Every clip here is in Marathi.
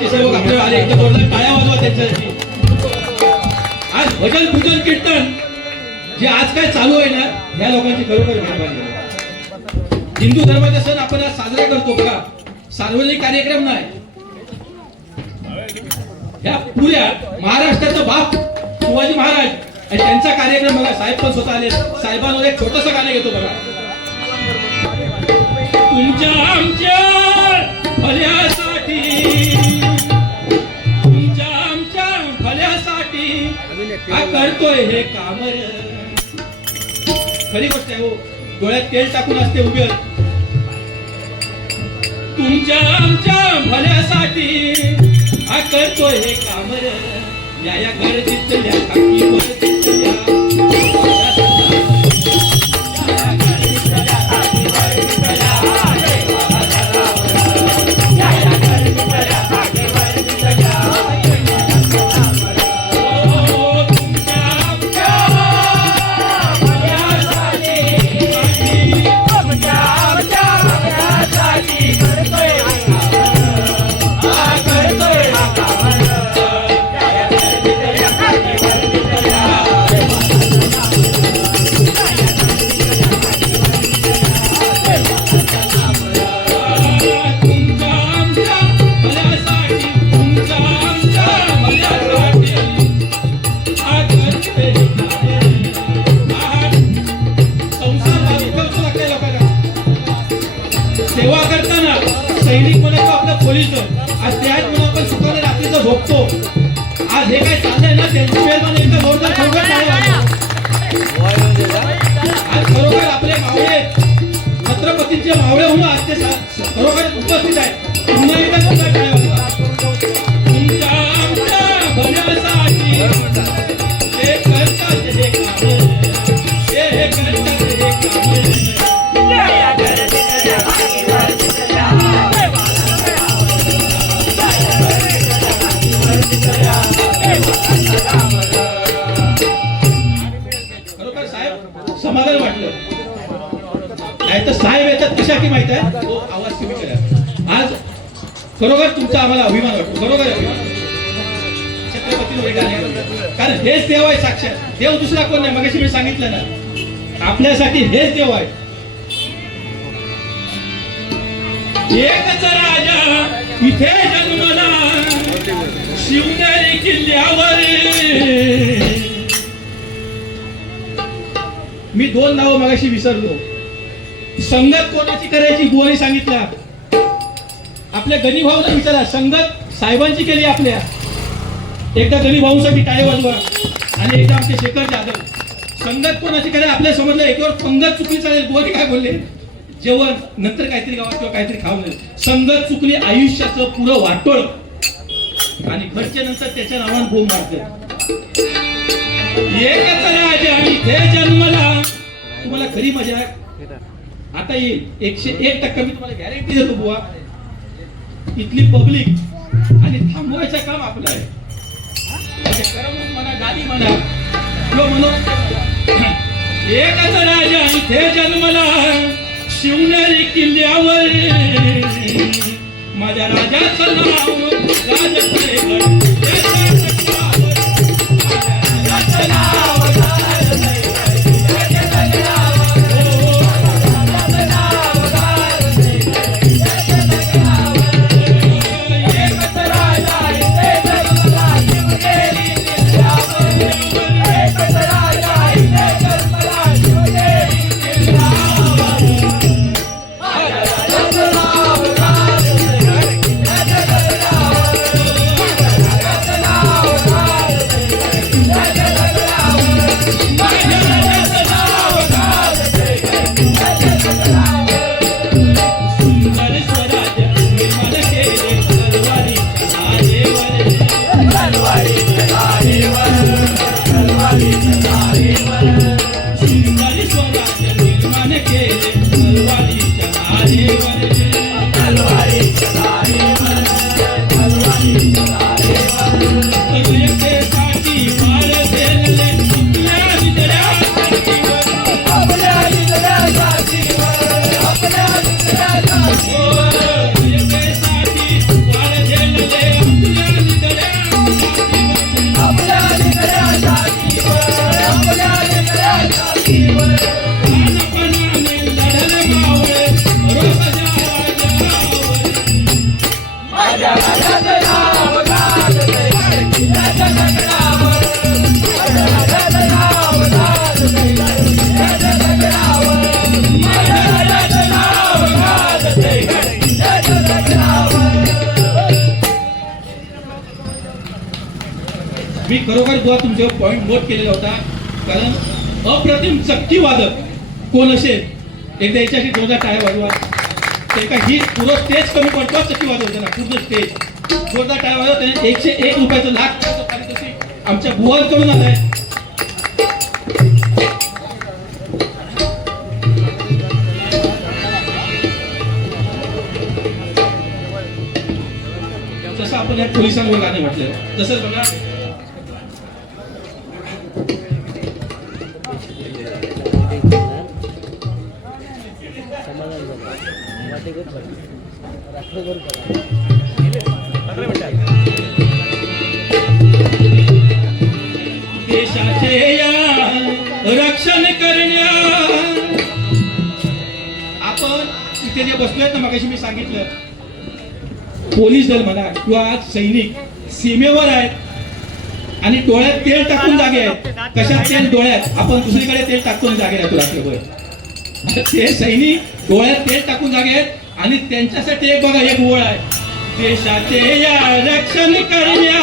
सेवक आपल्याला आले एकदा जोरदार टाळ्या वाजवा त्यांच्यासाठी. आज भजन पूजन कीर्तन जे आज काय चालू आहे ना, ह्या लोकांची खरोखर मेहरबानी. हिंदू धर्माचा सण आपण आज साजरा करतो बघा, सार्वजनिक कार्यक्रम नाही. या पुऱ्या महाराष्ट्राचा बाप शिवाजी महाराज आणि त्यांचा कार्यक्रम बघा. साहेब पण स्वतः आले. साहेबांवर एक छोटस गाणं घेतो बघा. तुमच्या आमच्या भल्यासाठी, तुमच्या आमच्या भल्यासाठी करतोय हे काम. खरी गोष्ट आहे हो, डोळ्यात तेल टाकून असते उभे. तुमच्या आमच्या भल्यासाठी करतोय हे काम. या गरजेतल्या खाकीवर सेवा करताना सैनिक म्हणायचं आपलं पोलीस. आज त्याच म्हणून आपण सुखाने रात्रीचं झोपतो. आज हे काय चाललंय ना, त्यांच्या जोरदार आज खरोखर आपले मावळे छत्रपतींचे मावळे होऊन आज ते खरोखर उपस्थित आहेत. पुन्हा एकदा तुमच्या आमच्या भल्यासाठी हे करतात हे काम, हे करतात हे काम. खरोखर साहेब समाधान वाटलं. नाही तर साहेब येतात कशासाठी माहित आहे, तो आवाज कमी करा. आज खरोखर तुमचा आम्हाला अभिमान वाटतो. खरोखर छत्रपती, कारण हेच देव आहे साक्षात. देव दुसरा कोण नाही. मगाशी मी सांगितलं ना, आपल्यासाठी हेच देव आहे. एकच राजा इथे जन्मला शिवनेरी किल्ल्यावर. मी दोन नाव मगाशी विसरलो. संगत कोणाची करायची बुवानी सांगितलं. आपल्या गणी भाऊला विचारा, संगत साहेबांची केली आपल्या. एकदा गणी भाऊसाठी टाळे वाजवा आणि एकदा आमचे शेखर जाधव. संगत कोणाची करायची आपल्या समजलं. एकावर पंगत चुकली चालेल. बुवानी काय बोलले, जेवण नंतर काहीतरी गावात किंवा काहीतरी खाऊ नये. संगत चुकली आयुष्याचं पुरं वाटोळ आणि घरच्या नंतर त्याच्या नावाने बोंब मारतात. एकच राजा इथे जन्मला. तुम्हाला खरी मजा आता येईल. 101% मी तुम्हाला गॅरंटी देतो बुवा. इथली पब्लिक आणि थांबवायचं काम आपलं आहे. म्हणा, गाणी म्हणा किंवा म्हणून एकच राजा इथे जन्मला शिवनेरी किल्ल्यावर. माझ्या राजाचं नाव राजपुरेकर. मी खरोखर बुवा तुमच्यावर पॉइंट नोट केलेला होता, कारण अप्रतिम चक्की वादक कोण असेल एकदा याच्याशी जोरदार टाळ्या वाजवा. ते का ही पूर्ण स्टेज कमी पडतो चक्की वाजवते ना, पूर्ण स्टेज जोरदार टाळ्या वाजवा. त्याने 101 रुपयाचं लाख पारितोषिक आमच्या बुवांकडून आलंय. जसं आपण या पोलिसांवर गाणे म्हटलं तसंच बघा, देशाचे या रक्षण करण्या आपण इथे जे बसलोय ना, मगाशी मी सांगितलं पोलीस दल म्हणा किंवा आज सैनिक सीमेवर आहेत आणि डोळ्यात तेल टाकून जागे आहेत. कशात तेल? डोळ्यात. आपण दुसरीकडे तेल टाकून जागे राहतो रात्रभर. ते सैनिक डोळ्यात तेल टाकून जागे आहेत आणि त्यांच्यासाठी एक बघा एक ओळ आहे, देशाचे या रक्षण करण्या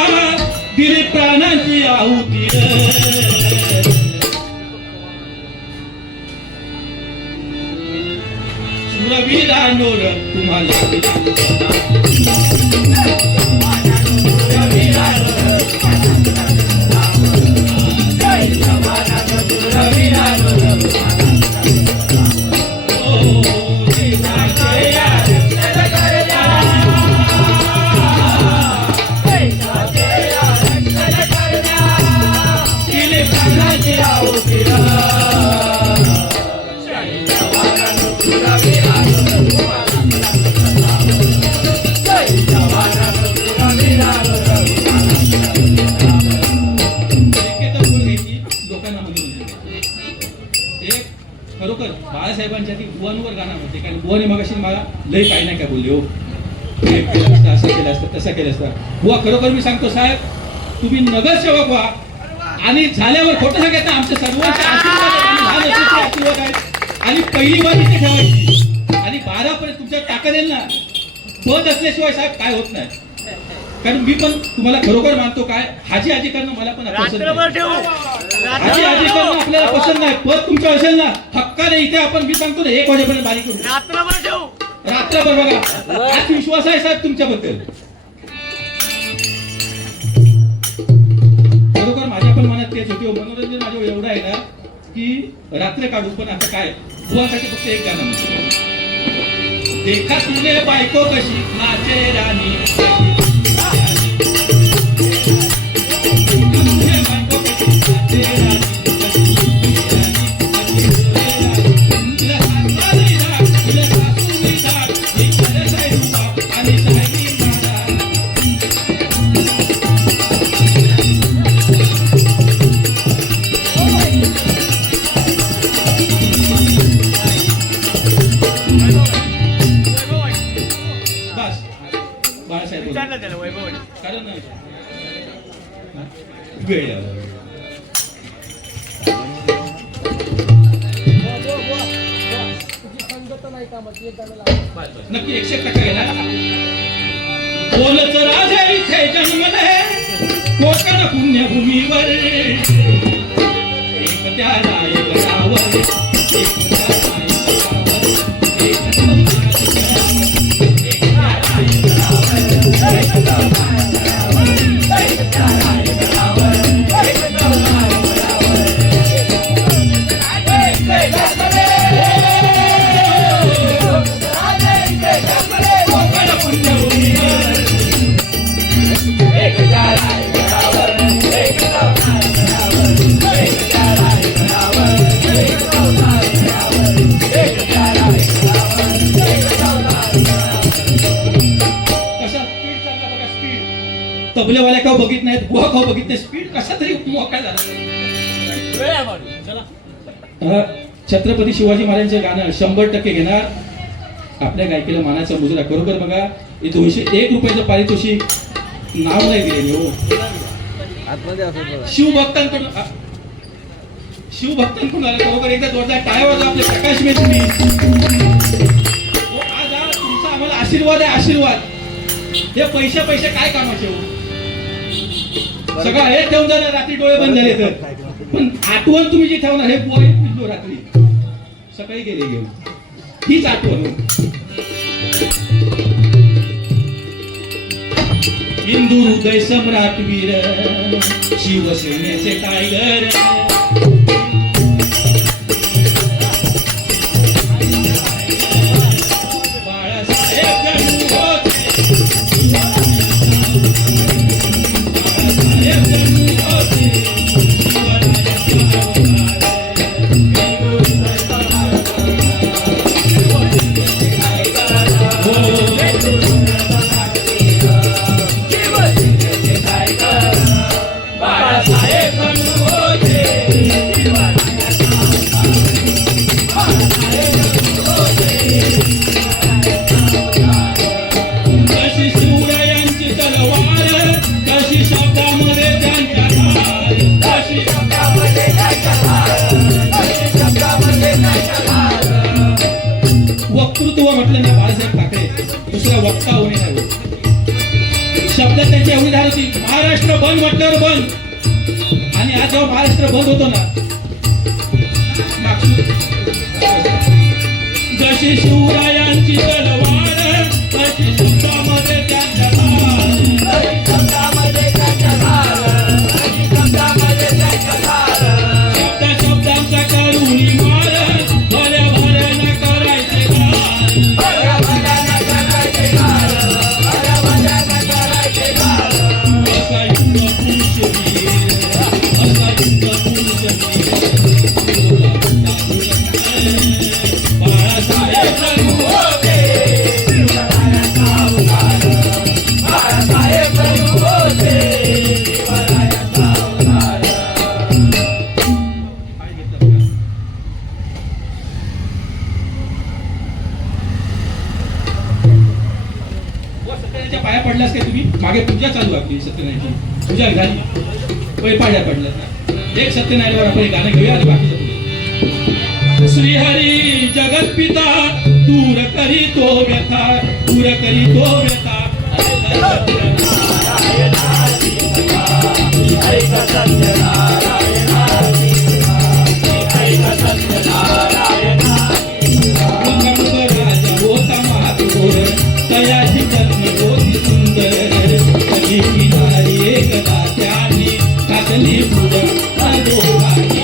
दिली प्राणांची आहुती. सुरवीरांनो तुम्हाला खरोखर बाळासाहेबांच्या ती बुवांवर गाणं होते, कारण बुवाने मगाशी मला लय काही नाही काय बोलले. हो हे केलं असतं, असं केलं असतं, तसं केलं असतं. बुवा खरोखर मी सांगतो साहेब, तुम्ही नगरसेवक व्हा आणि झाल्यावर खोटं सांगत ना, आमच्या सर्वांचे आशीर्वाद आहेत आणि पहिली बार इथे ठेवायची आणि 12 पर्यंत तुमच्या ताकद येईल ना, पद असल्याशिवाय साहेब काय होत नाही. कारण मी पण तुम्हाला खरोखर मानतो, काय हाजी आजी करणं मला पण पसंत नाही. हाजी आजी करणं आपल्याला पसंत नाही. पद तुमचं असेल ना, हक्काने इथे आपण मी सांगतो ना 1 वाजेपर्यंत बारीक करू, रात्रभर बघा. आज विश्वास आहे साहेब तुमच्याबद्दल. खरोखर माझ्या पण मनात तेच होते. मनोरंजन माझ्या एवढं आहे ना की रात्र काढू, पण आता काय बुवासाठी फक्त एक गाणं म्हणतो, देखा तुझे बायको कशी नाचे राणी. कारण वेळ नक्की 100% येणार. बोलच राजा इथे जन्मले कोकण पुण्यभूमीवर, एक त्या रायगडावर, एक त्या रायगडावर, एक तबलेवाल्या का बघित नाहीत, बुवा का बघित नाही, स्पीड कसा तरी मोकळा झाला. छत्रपती शिवाजी महाराजांचे गाणं 100% घेणार. आपल्या गायकीला मानाचा मुजरा. खरोखर बघा हे 201 रुपयाचं पारितोषिक नाव नाही दिलेले हो. शिवभक्तांकडून आलं बरोबर. एकदा जोरदार टाळ्या वाजवा आपले प्रकाश मेस्त्री. आज तुमचा आम्हाला आशीर्वाद आहे, आशीर्वाद. हे पैसे काय कामाचे हो. सगळं हे ठेवून जाणार रात्री डोळे बंद झाले तर, पण आठवण तुम्ही जी ठेवणार हे पोहे पिलो रात्री सकाळी गेले घेऊन, हीच आठवण. हिंदू हृदय सम्राट वीर शिवसेनेचे टायगर, बाळासाहेब गणू वक्तृत्व म्हटलं ना बाळासाहेब ठाकरे दुसरा वक्ता होणे नाही. शब्दात त्यांची एवढी धार होती, महाराष्ट्र बंद म्हटल्यावर बंद. आणि आज जेव्हा महाराष्ट्र बंद होतो ना, जशी शिवरायांची तलवार तशी शब्दामध्ये त्यांच्या शब्दांचा करून मार भल्या भल्यानं करायचे असा युग पुरुषवीर, असा युग पुरुषवीर बाळासाहेब गणू होते. बाळासाहेब गणू होते. सत्यनारायणच्या पाया पडलास काय तुम्ही? मागे पूजा चालू आपली सत्यनारायणची पूजा झाली, पै पाया पडलास ना. एक सत्यनारायणवर आपण एक गाणं घेऊया आणि बाकीचं श्रीहरी जगत पिता दूर करी तो व्यथा, दूर करी तो व्यथा. राजा होता महाथोर तयाची जन्म होती सुंदर, कधी किनारी एकदा त्याने घातली पूजा दोघांनी,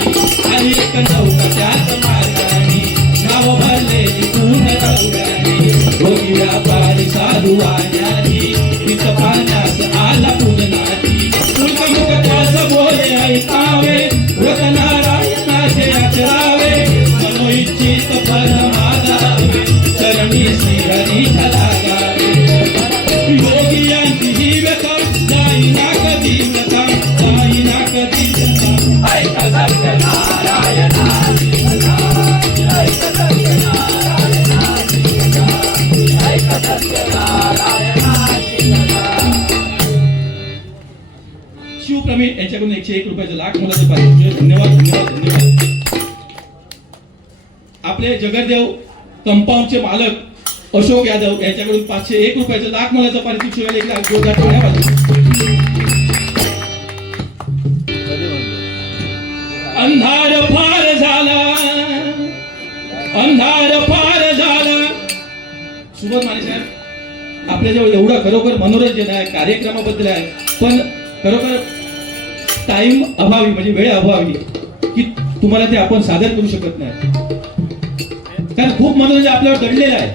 आणि एक नौका त्याच मार्गाने नाव भरलेली पूर्ण दौड्याने, भोगी व्यापारी साधू वाण्यानी हित पाण्यास आला पूजनाची. मुख त्यास बोले ऐकावे व्रत नारायणाचे आचरावे, मनोइच्छित फल मागावे चरणी श्रीहरीच्या लागावे. योगियांची ही व्यथा जाईना कधी व्यथा, जाईना कधी व्यथा. ऐका सत्यनारायणाची कथा, ऐका सत्यनारायणाची कथा, ऐका सत्यनारायणाची कथा. शिवप्रमी यांच्याकडून 101 रुपयाचं लाख मोलाचं पारितोषिक. धन्यवाद धन्यवाद धन्यवाद. आपले जगरदेव कंपाऊंडचे मालक अशोक यादव यांच्याकडून 501 रुपयाचं लाख मोलाचं पारितोषिक. एक लाख जोरदार धन्यवाद. अंधार फार झाला, अंधार फार झाला. सुबोध माने साहेब आपल्याजवळ एवढं खरोखर मनोरंजन आहे, कार्यक्रमाबद्दल आहे, पण खरोखर टाइम अभावी म्हणजे वेळ अभावी की तुम्हाला ते आपण सादर करू शकत नाही. कारण खूप मनोरंजन आपल्यावर घडलेलं आहे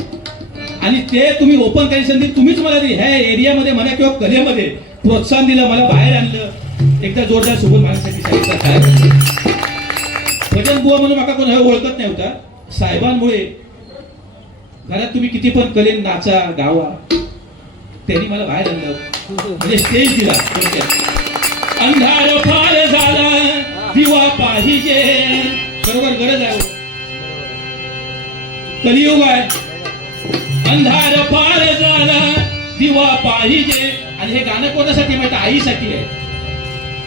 आणि ते तुम्ही ओपन करायची संधी तुम्हीच मला ह्या एरियामध्ये म्हणा किंवा कलेमध्ये प्रोत्साहन दिलं, मला बाहेर आणलं. एकदा जोरदार सुबोध मानेसाठी सांगितलं. काय भजन बुवा म्हणून माका कोण ओळखत नाही होता. साहेबांमुळे घरात तुम्ही किती पण कलेन नाचा गावा, त्यांनी मला बाहेर आणलं, म्हणजे स्टेज दिला. अंधार फार झाला दिवा पाहिजे, बरोबर गरज आहे, कलियुग आहे. अंधार फार झाला दिवा पाहिजे. आणि हे गाणं कोणासाठी माहिती? आईसाठी आहे.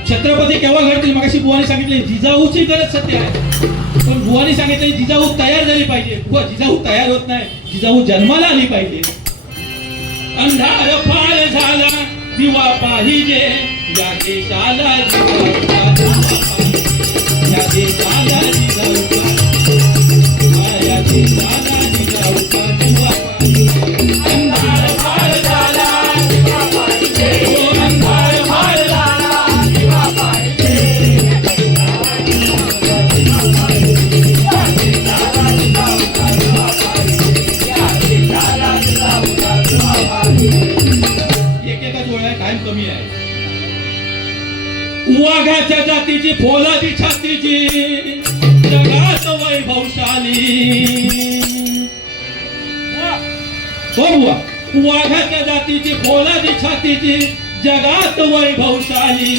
छत्रपती केव्हा घडतील? मगाशी बुवानी सांगितले जिजाऊची गरज सत्य आहे, पण बुवानी सांगितले जिजाऊ तयार झाली पाहिजे. जिजाऊ तयार होत नाही, जिजाऊ जन्माला आली पाहिजे. अंधार फार झाला दिवा पाहिजे, या देशाला जिजाऊचा दिवा पाहिजे. या देशाला जिजाऊचा, या देशाला जिजाऊचा दिवा पाहिजे. अंधार फार झाला दिवा पाहिजे, अंधार फार झाला दिवा पाहिजे. एकेकाच वेळ आहे, कायम कमी आहे. वाघाच्या जातीची फौलादी छातीची जगात वैभवशाली. हो बुवा, वाघाच्या जातीची फौलादी छातीची जगात वैभवशाली.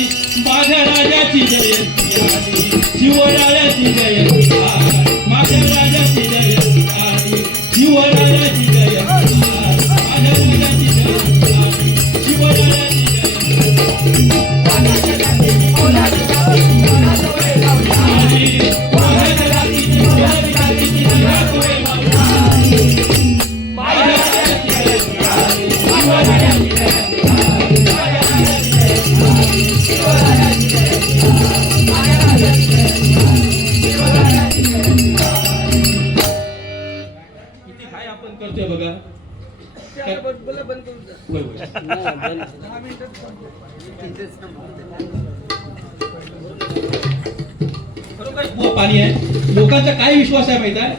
माझ्या राजाची जयंती आली, शिवरायाची जयंती आली. माझ्या राजाची जयंती आली, शिवरायाची जयंती आली. माझ्या राजाची जयंती आली, शिवरायाची जयंती आली. किती काय आपण करतोय बघा. पाणी आहे. लोकांचा काय विश्वास आहे माहित आहे?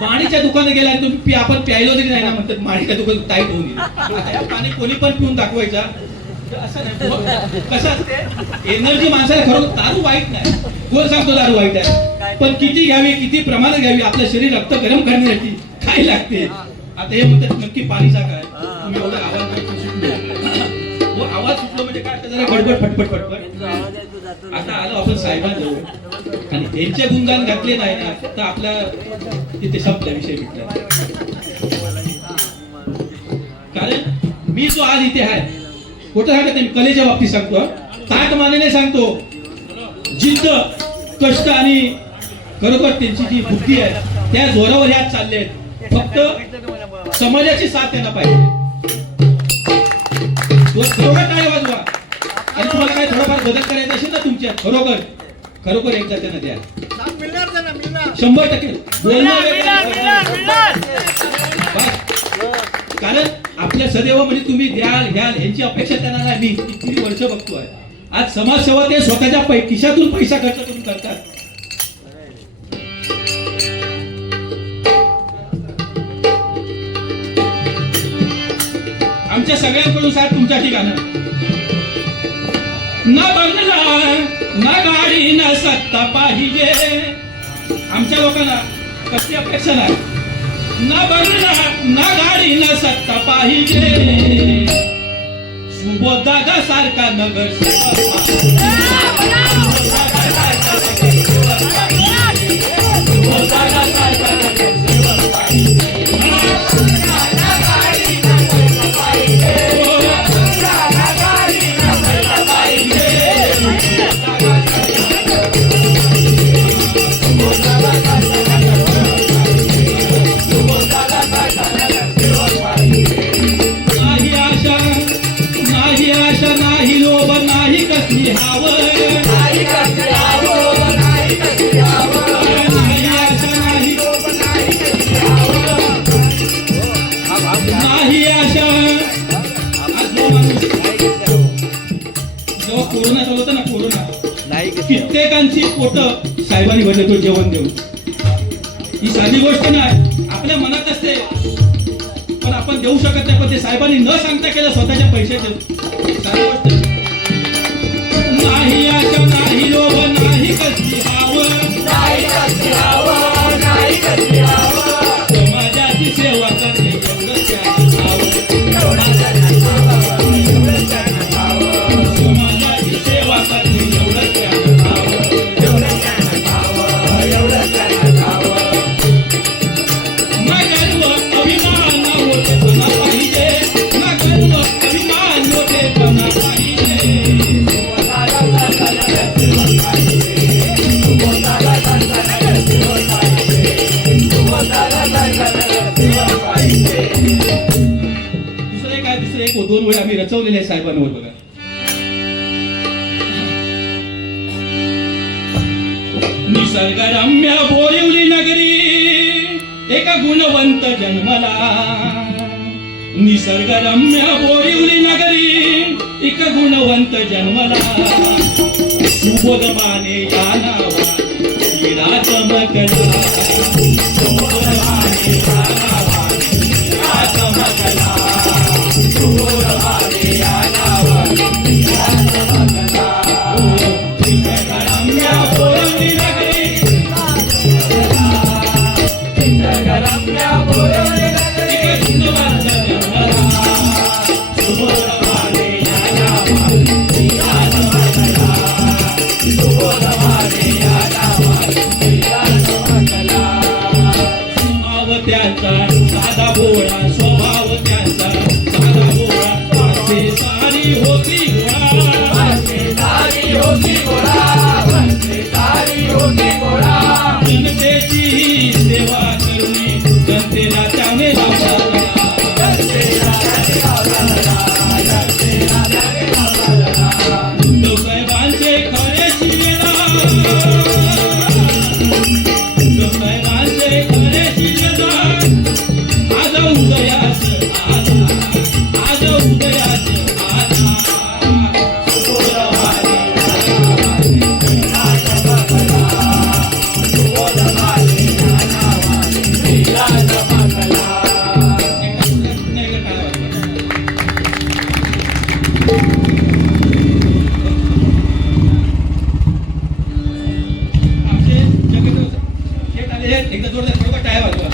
पाणीच्या दुकानात गेला तुम्ही आपण प्यायलो तरी नाही ना म्हणतात, पाणीच्या दुकानात टाईट होऊन गेली. आता हे पाणी कोणी पण पिऊन दाखवायचा असं नाही. कसं असते, एनर्जी माणसाला खरं दारू वाईट नाही, कोण सांगतो दारू वाईट आहे, पण किती घ्यावी, किती प्रमाणात घ्यावी, आपलं शरीर रक्त गरम करण्यासाठी काय लागते. आता हे म्हणतात नक्की पाणीचा काय, तुम्ही एवढा आवाज सुटलो, आवाज सुटलो म्हणजे काय, जरा गडबड फटफट फटफट. आता आलो आपण साहेबांजवळ आणि त्यांचे गुणगान घातले नाही ना तर आपला तिथे संपला विषय भेटला. कारण मी जो आज इथे आहे, कुठं सांगत नाही, कलेच्या बाबतीत सांगतो, ताट मानेने सांगतो. जिद्द, कष्ट आणि खरोखर त्यांची जी बुद्धी आहे त्या जोरावर ह्या चालले आहेत. फक्त समाजाची साथ त्यांना पाहिजे. खरोखर काय वाजवा आणि तुम्हाला काय थोडाफार बदल करायचा असेल ना तुमच्या, खरोखर एकदा त्यांना द्या. 100% कारण आपल्या सदैव म्हणजे तुम्ही द्याल घ्याल यांची अपेक्षा त्यांना नाही. मी किती वर्ष बघतोय, आज समाजसेवा ते स्वतःच्या खिशातून पैसा खर्च करून करतात. आमच्या सगळ्यांकडून साहेब तुमच्या ठिकाणं ना बंगला ना गाडी ना सत्ता पाहिजे. आमच्या लोकांना कसली अपेक्षा नाही. ना बंगला ना गाडी ना सत्ता पाहिजे. सुबोध दादा सारखा नगरसेवक कोरोना चालू होता ना, कोरोना कित्येकांची पोट साहेबांनी भरले तो जेवण देऊन. ही साधी गोष्ट नाही, आपल्या मनात असते पण आपण देऊ शकत नाही. पण ते साहेबांनी न सांगता केलं स्वतःच्या पैशाचे. साधी गोष्ट नाही. आशा नाही लोभ नाही कसली समाजाची सेवा करणे एवढंच समाजाची सेवा करणे एवढंच ना गर्व अभिमान होत पाहिजे. ना गर्व ओळ आम्ही रचवलेले आहे साहेबांवर बघा. निसर्गरम्य बोरिवली नगरी एका गुणवंत जन्मला. निसर्गरम्य बोरिवली नगरी एक गुणवंत जन्मला. सुबोध माने या नावा हिरा चमकला. सुबोध माने या नावा हिरा चमकला. सुबोध माने या नावा हिरा चमकला. निसर्गरम्य बोरिवली नगरी निसर्गरम्य बोरिवली नगरी एक गुणवंत जन्मला. सुबोध माने या नावा हिरा चमकला. सुबोध माने या नावा हिरा चमकला. स्वभाव त्यांचा साधा भोळा. स्वभाव त्यांचा साधा भोळा. वासे सारी होती गोळा. वासे सारी होती गोळा. वासे सारी होती गोळा. जनतेची सेवा करणे जनतेला त्याने लावला. जनतेला त्याने लावला. जनतेला त्याने लावला. उद्धव साहेबांचे खरे शिलेदार. उद्धव साहेबांचे खरे शिलेदार. आज उदयास आला. आज उदयास आला. सुबोध माने या नावा हिरा चमकला. सुबोध माने या नावा हिरा चमकला. आमचे जगत शेठ आले आहेत. एकदा जोरदार थोडं टाळ्या वाजवा.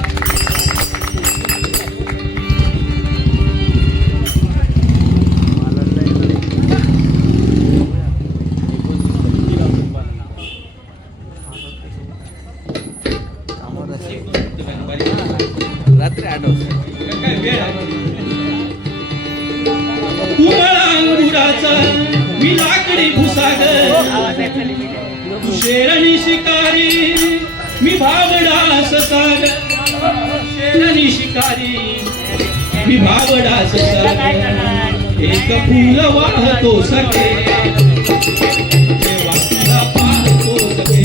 रात्री 8 वाजता काय वेळ आहे? तुम्हाला अंगुराचा मी लाकडी भुसाग. तू शेरणी शिकारी मी भावडास साग. शेरणी शिकारी मी भावडास साग. एक फूल वाहतो सखे तेव्हा तुला पाहतो सखे.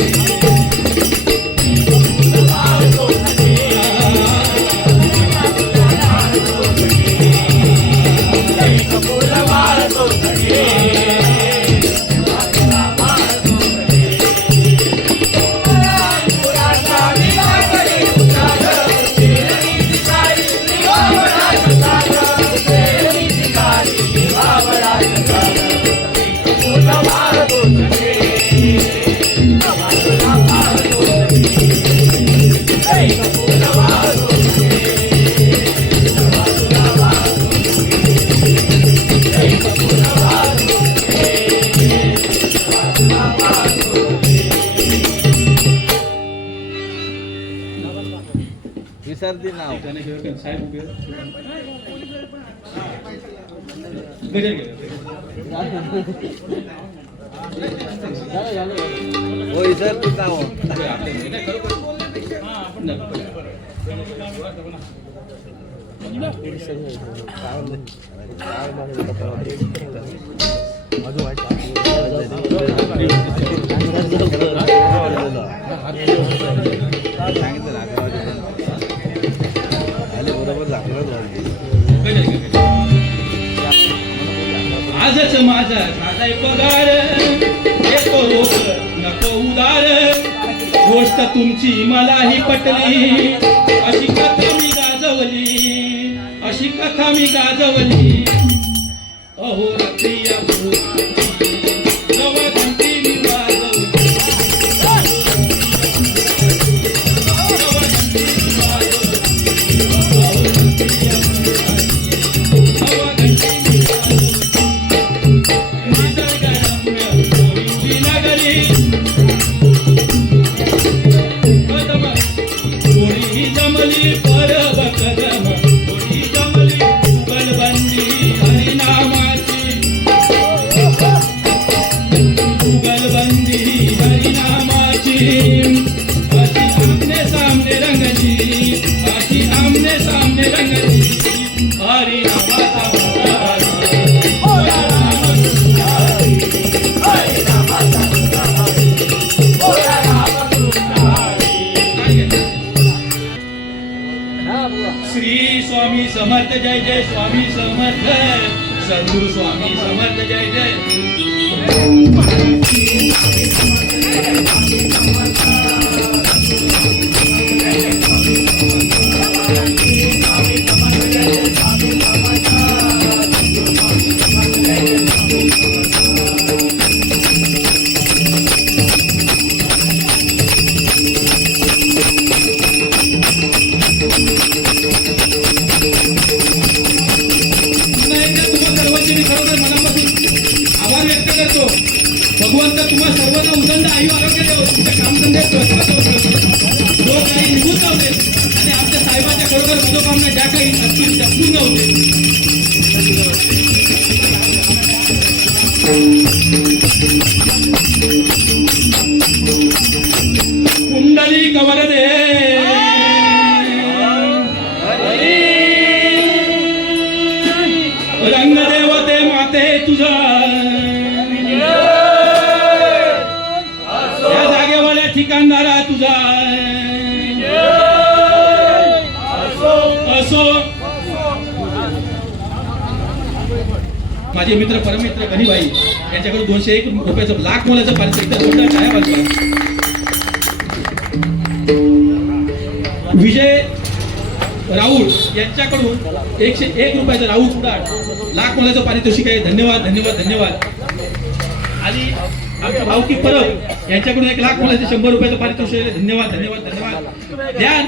विसरती नाव साहेब उभे गजर गेले. हो विसरती नाव आजच माझा झालाय पगार. येतो रोख नको उदार. गोष्ट तुमची मलाही पटली. अशी कथा मी गाजवली. अशी कथा मी गाजवली. अहो रतिया नवा घंटी मी वाजवली. नवा घंटी मी वाजवली. अहो रतिया नवा घंटी मी वाजवली. निसर्गरम्य बोरिवली नगरी कदम कोणी जमली परब कदम. कोणी जमली उगलबंदी हरिनामाची. जय स्वामी समर्थ सद्गुरु स्वामी समर्थ जय जय पुन्हा एकदा तुम्हा सर्वांचे मी खरोखर मनापासून आभार व्यक्त करतो. भगवंत तुम्हा सर्वांना उदंड आयु आरोग्य देव, तुमच्या कामधंद्यात जो काही निघून जाऊ दे आणि आमच्या साहेबांच्या खरोखर मनोकामना ज्या काही असतील त्या पूर्ण होते. कुंडली कवरदे रंगदेवते माते तुझा या जागेवाल्या ठिकाणदारा तुझा असो. माझे मित्र परमित्र गणीबाई यांच्याकडे 201 रुपयाचं लाख मोलाचं पारितोषिक जोरदार टाळ्या वाजवा. विजय राऊळ यांच्याकडून 101 रुपयाचं राऊळ उडाड लाख मोलाचं पारितोषिक आहे. धन्यवाद धन्यवाद धन्यवाद. आणि आमच्या भाऊकी परब यांच्याकडून 1 लाख मोलाचं 100 रुपयाचं पारितोषिक आहे. धन्यवाद धन्यवाद धन्यवाद. ध्यान